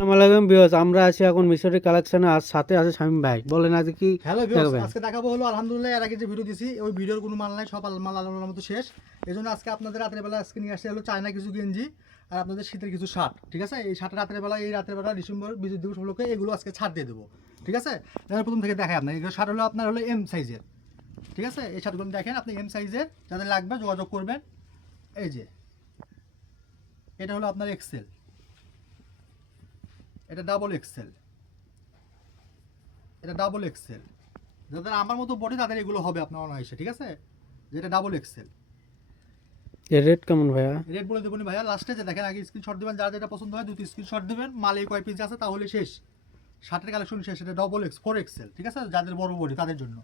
বিয়স আমরা আছি এখন মিশরি কালেকশনে আর সাথে আছে শামীম ভাই। বলেন আজ কি হ্যালো আজকে দেখাবো হলো আলহামদুলিল্লাহ এর আগে যে ভিডিও দিছি ওই ভিডিওর কোনো মাল নাই সব মাল আল্লাহর মতো শেষ। এই জন্য আজকে আপনাদের রাতের বেলা আজকে নিয়ে আসছে হলো চায়না কিছু গেঞ্জি আর আপনাদের শীতের কিছু শার্ট ঠিক আছে? এই শার্ট রাতের বেলা এই রাতের বেলা ডিসেম্বর বিজয় দিবস উপলক্ষে এগুলো আজকে ছাড় দিয়ে দেবো ঠিক আছে? প্রথম থেকে দেখাই আপনার এগুলো শার্ট হলো আপনার হলো এম সাইজের ঠিক আছে? এই শার্টগুলো দেখেন আপনি এম সাইজের যাদের লাগবে যোগাযোগ করবেন। এই যে এটা হলো আপনার এক্সেল এটা ডাবল এক্সেল এটা ডাবল এক্সেল যাদের আমার মতো বডি তাদের এগুলো হবে আপনার অনায়াসে ঠিক আছে? যেটা ডাবল এক্সেল এর রেট কেমন ভাইয়া? রেট বলে দেবো নি ভাইয়া লাস্টে যে দেখেন আগে স্ক্রিনশট দেবেন যার যেটা পছন্দ হয় দুটি স্ক্রিনশট দেবেন মাল কয় পিস আছে তাহলে শেষ। শার্টের কালেকশন শেষ এটা ডবল এক্স ফোর এক্সেল ঠিক আছে? যাদের বড় বডি তাদের জন্য।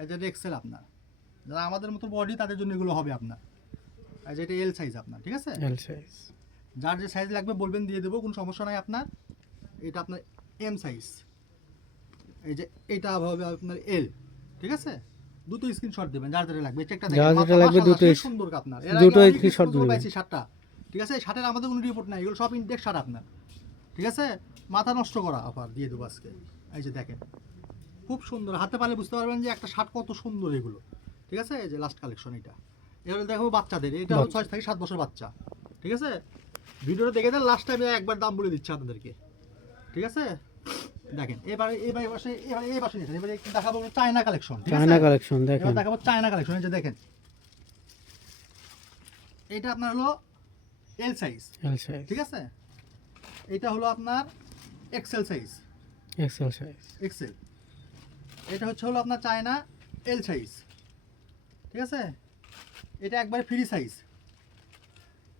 এই যেটা এক্সেল আপনার। যারা আমাদের মতো বডি তাদের জন্য এগুলো হবে আপনার। আর যেটা এল সাইজ আপনার ঠিক আছে? এল সাইজ যার যে সাইজ লাগবে বলবেন দিয়ে দেবো কোনো সমস্যা নাই আপনার। এটা আপনার এম সাইজ এই যে এটা হবে আপনার এল ঠিক আছে? দুটো স্ক্রিনশট দেবেন যার যেটা লাগবে। চেকটা যার যেটা লাগবে দুটো সুন্দর আপনার। দুটো স্ক্রিনশট দিবেন। পাইছি শার্টটা ঠিক আছে? শার্টের আমাদের কোনো রিপোর্ট নাই এগুলো সব ইনটেক শার্ট আপনার। ঠিক আছে? মাথা নষ্ট করা অফার দিয়ে দেবো আজকে। এই যে দেখেন খুব সুন্দর। হাতে পালে বুঝতে পারবেন যে একটা শার্ট কত সুন্দর এগুলো। ঠিক আছে? এই যে লাস্ট কালেকশন এটা। এবারে দেখো বাচ্চাদের। এটা ছয় থেকে সাত বছর বাচ্চা। ঠিক আছে? ভিডিওটা দেখে দেন লাস্ট টাইমে একবার দাম বলে দিচ্ছি আপনাদেরকে। ঠিক আছে? দেখেন এবারে এবারে পাশে এবারে এই পাশে নিয়েছেন এবারে দেখাবো চায়না কালেকশন চায়না কালেকশন দেখেন। দেখাবো চায়না কালেকশন এই যে দেখেন। এটা আপনার হলো এল সাইজ এল সাইজ ঠিক আছে? এটা হলো আপনার XL size XL size XL এটা হচ্ছে হলো আপনার চায়না এল সাইজ ঠিক আছে? এটা একবারে ফ্রি সাইজ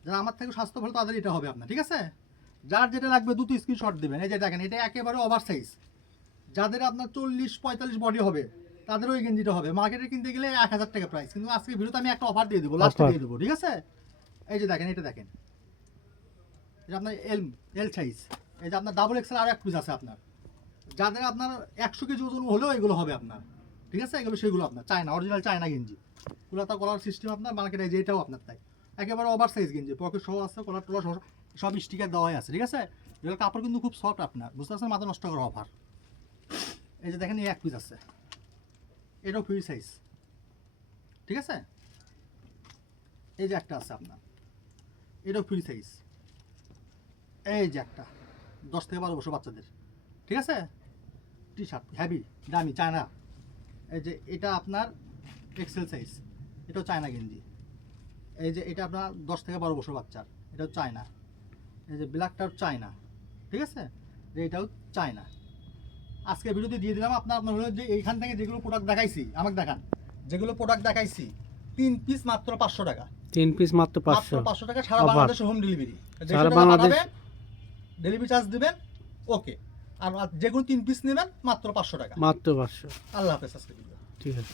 যারা আমার থেকে স্বাস্থ্য ভালো তাদের এটা হবে আপনার ঠিক আছে? যার যেটা লাগবে দুটো স্ক্রিনশট দেবেন এই যে দেখেন এটা একেবারে ওভার সাইজ যাদের আপনার চল্লিশ পঁয়তাল্লিশ বডি হবে তাদের ওই গেঞ্জিটা হবে। মার্কেটে কিনতে গেলে এক হাজার টাকা প্রাইস কিন্তু আজকে ভিডিওতে আমি একটা অফার দিয়ে দেবো লাস্টে দিয়ে দেবো ঠিক আছে? এই যে দেখেন এটা দেখেন। এটা আপনার এল এল সাইজ এই যে আপনার ডাবল এক্সেল আর এক পিস আছে আপনার। যাদের আপনার একশো কেজি ওজন হলেও এগুলো হবে আপনার ঠিক আছে? এগুলো সেগুলো আপনার চায়না অরিজিনাল চায়না গেঞ্জি। পুরাতা কলার সিস্টেম আপনার মার্কেটে যে এটাও আপনার তাই। একেবারে ওভার সাইজ গেঞ্জি পকেট সহ আছে কলার টলার সহ, সব স্টিকার দেওয়াই আছে, ঠিক আছে? এগুলো কাপড় কিন্তু খুব সফট আপনার, বুঝতে পারছেন? মাথা নষ্ট করা অফার এই যে দেখেন, এই এক পিস আছে। এটাও ফ্রি সাইজ ঠিক আছে? এই যে একটা আছে আপনার। এটাও ফ্রি সাইজ এই যে একটা, দশ থেকে বারো বছর বাচ্চাদের, ঠিক আছে? টি শার্ট হ্যাভি দামি, চায়না। এই যে এটা আপনার এক্সেল সাইজ এটাও চায়না গেঞ্জি। এই যে এটা আপনার দশ থেকে বারো বছর বাচ্চার এটাও চায়না এই যে ব্ল্যাকটাও চায়না ঠিক আছে? যে এটাও চায়না আজকে ভিডিওতে দিয়ে দিলাম আপনার আপনার হলো যে এইখান থেকে যেগুলো প্রোডাক্ট দেখাইছি আমাকে দেখান। যেগুলো প্রোডাক্ট দেখাইছি তিন পিস মাত্র পাঁচশো টাকা। তিন পিস মাত্র পাঁচশো। পাঁচশো টাকা সারা। বাংলাদেশে হোম ডেলিভারি সারা বাংলাদেশ- ডেলিভারি চার্জ দেবেন ওকে আর যেগুলো তিন পিস নেবেন মাত্র পাঁচশো টাকা। মাত্র পাঁচশো। আল্লাহ হাফেজ আজকে ঠিক আছে।